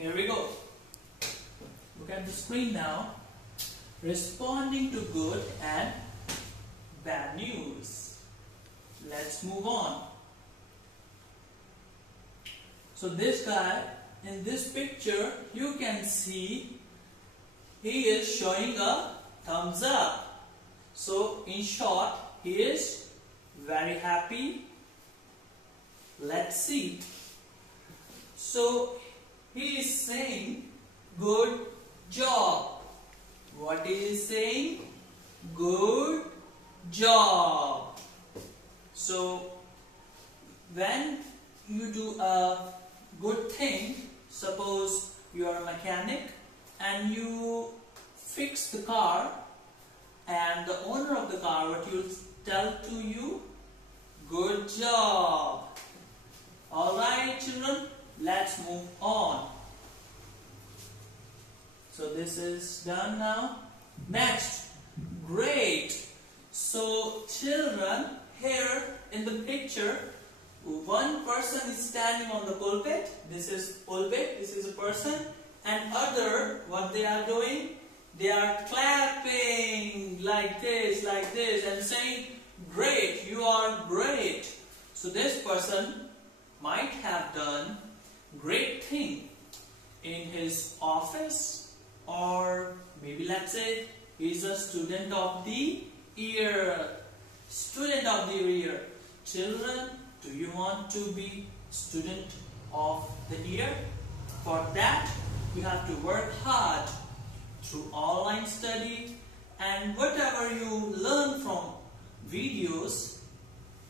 Here we go. Look at the screen now. Responding to good and bad news. Let's move on. So this guy, in this picture, you can see he is showing a thumbs up. So in short, he is very happy. Let's see. So he is saying good job. What is he saying? Good job. So when you do a good thing, suppose you are a mechanic and you fix the car, and the owner of the car, what he will tell to you? Good job. Alright children, let's move on. So this is done now. Next, great. So children, here in the picture, one person is standing on the pulpit. This is pulpit, this is a person. And other, what they are doing? They are clapping like this, and saying, great, you are great. So this person might have done great thing in his office, or maybe let's say he's a student of the year. Student of the year. Children, do you want to be student of the year? For that, you have to work hard through online study, and whatever you learn from videos,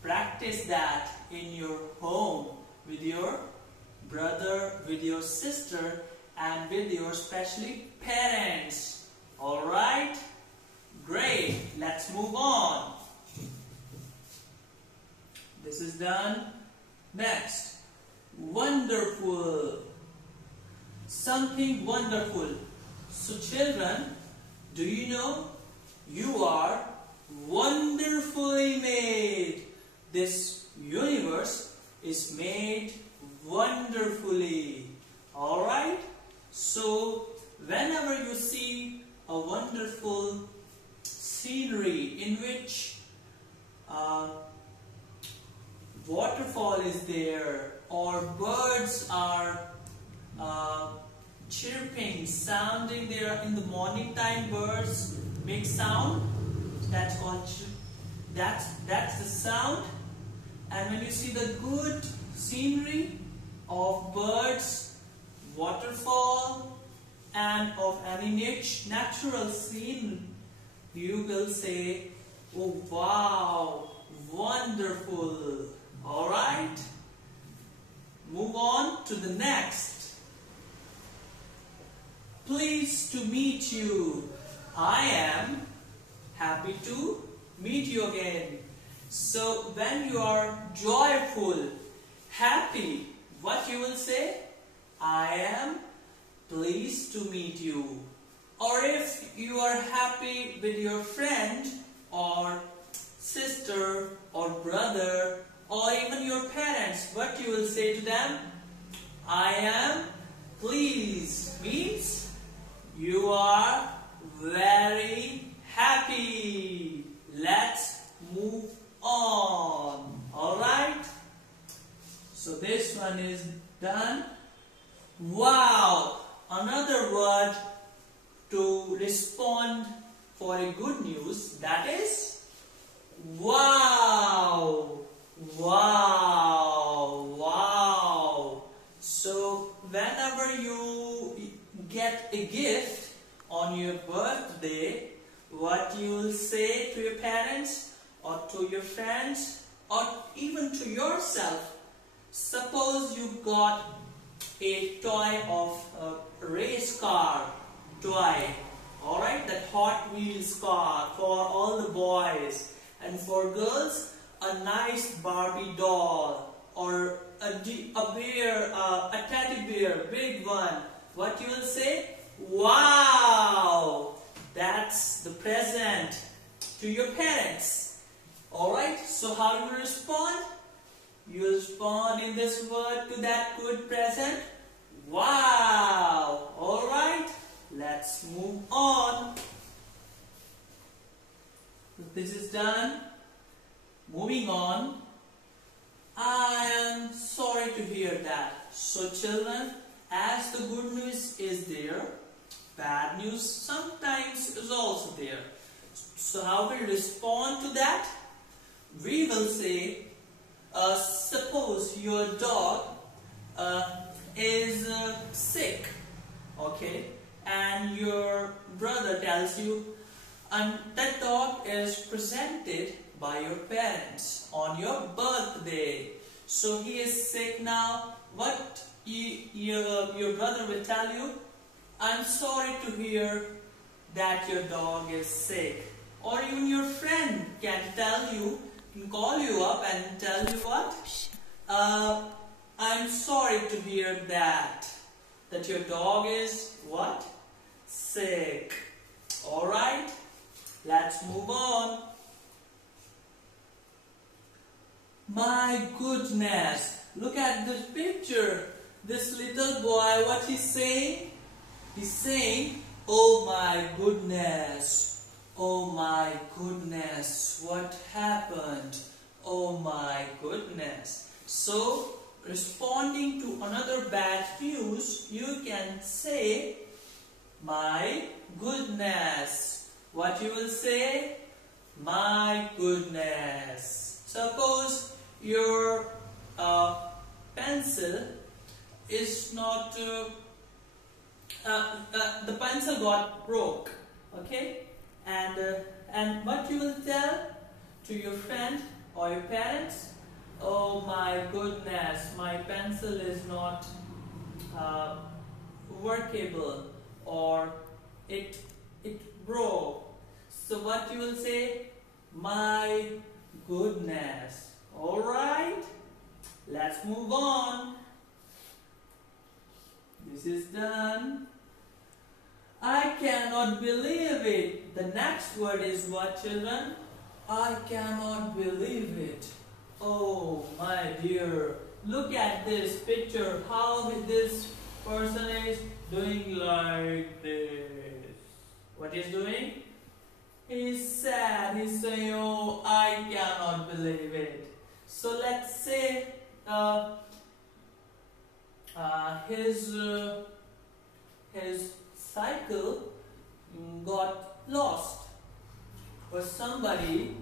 practice that in your home with your brother, with your sister, and with your especially parents. Alright? Great. Let's move on. This is done. Next. Wonderful. Something wonderful. So children, do you know you are wonderfully made? This universe is made wonderfully. Alright? So whenever you see a wonderful scenery in which waterfall is there, or birds are chirping, sounding there in the morning time, birds make sound. That's called that's the sound. And when you see the good scenery of birds, waterfall, and of any natural scene, you will say, oh wow, wonderful. Alright? Move on to the next. Pleased to meet you. I am happy to meet you again. So when you are joyful, happy, what you will say? I am pleased to meet you. Or if you are happy with your friend or sister or brother or even your parents, what you will say to them? I am pleased means you are very happy. Let's move on. Alright? So this one is done. Wow! Another word to respond for a good news, that is wow! Wow! Wow! So whenever you get a gift on your birthday, what you will say to your parents or to your friends or even to yourself. Suppose you got a toy of a race car toy, alright, that Hot Wheels car for all the boys, and for girls a nice Barbie doll or a bear, a teddy bear, big one. What you will say? Wow! That's the present to your parents. Alright, so how do you respond? You respond in this word to that good present. Wow! this is done. Moving on. I am sorry to hear that. So children, as the good news is there, bad news sometimes is also there. So how we respond to that? We will say, suppose your dog is sick, okay, and your brother tells you, and that dog is presented by your parents on your birthday. So he is sick now. What your brother will tell you? I'm sorry to hear that your dog is sick. Or even your friend can tell you, can call you up and tell you what? I'm sorry to hear that your dog is what? Sick. Alright, let's move on. My goodness, look at this picture. This little boy, what he's saying? He's saying, oh my goodness, oh my goodness, what happened? Oh my goodness. So, responding to another bad news, you can say, my goodness. What you will say? My goodness. Suppose your pencil is not, the pencil got broke, okay? And what you will tell to your friend or your parents? Oh my goodness, my pencil is not workable, or it broke. So what you will say? My goodness. Alright, let's move on. This is done. I cannot believe it. The next word is what, children? I cannot believe it. Oh my dear. Look at this picture. How this person is doing like this. What is doing? He's sad. He's saying, oh, I cannot believe it. So let's say his cycle got lost, or somebody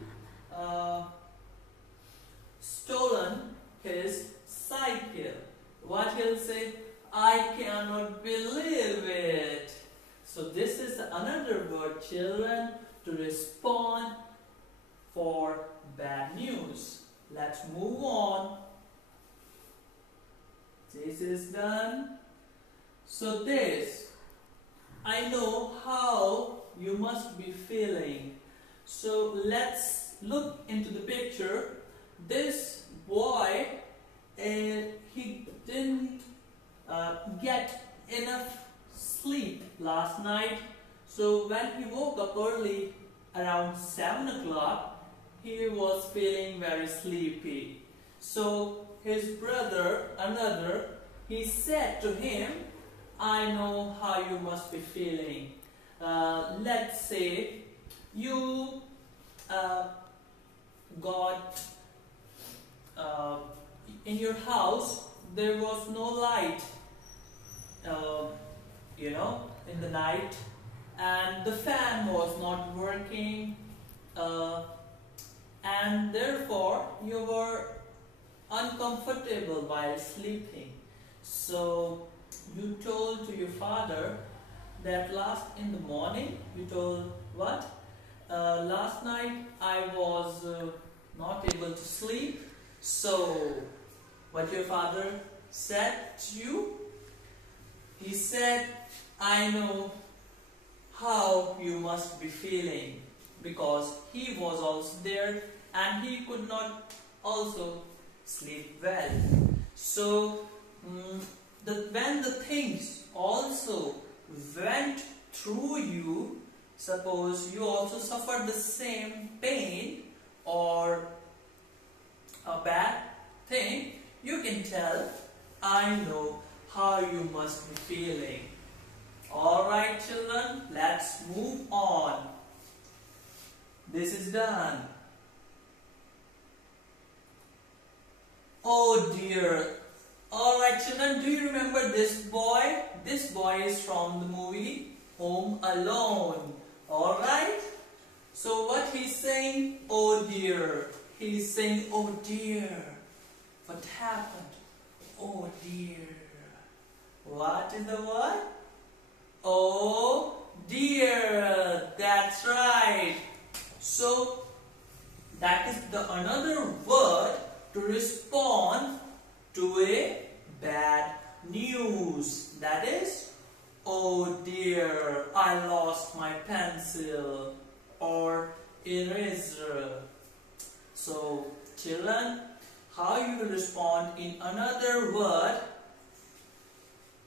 stolen his cycle. What he'll say? I cannot believe it. So this is another word, children, to respond for bad news. Let's move on. This is done. So this, I know how you must be feeling. So let's look into the picture. This boy, he didn't get enough sleep last night. So when he woke up early, around 7 o'clock, he was feeling very sleepy. So his brother, he said to him, I know how you must be feeling. Let's say you got in your house, there was no light, in the night, and the fan was not working, and therefore you were uncomfortable while sleeping. So you told to your father that in the morning, you told what? Last night I was not able to sleep. So what your father said to you? He said, I know how you must be feeling, because he was also there and he could not also sleep well. So when the things also went through you, suppose you also suffered the same pain or a bad thing, you can tell, I know how you must be feeling. Alright children, let's move on. This is done. Oh dear. Alright children, do you remember this boy? This boy is from the movie Home Alone. Alright? So what he's saying? Oh dear. He's saying, oh dear. What happened? Oh dear. What is the word? Oh dear. That's right. So that is the another word to respond to a bad news. That is, oh dear, I lost my pencil or eraser. So children, how you will respond in another word?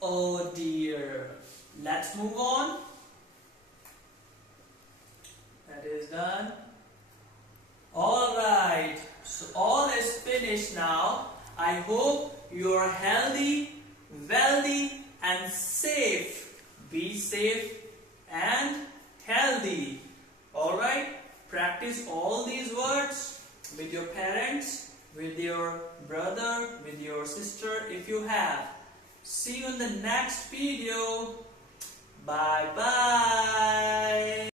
Oh dear. Let's move on. That is done. Alright, so all is finished now. I hope you are healthy, wealthy and safe. Be safe and healthy. Alright, practice all these words with your parents, with your brother, with your sister if you have. See you in the next video. Bye bye.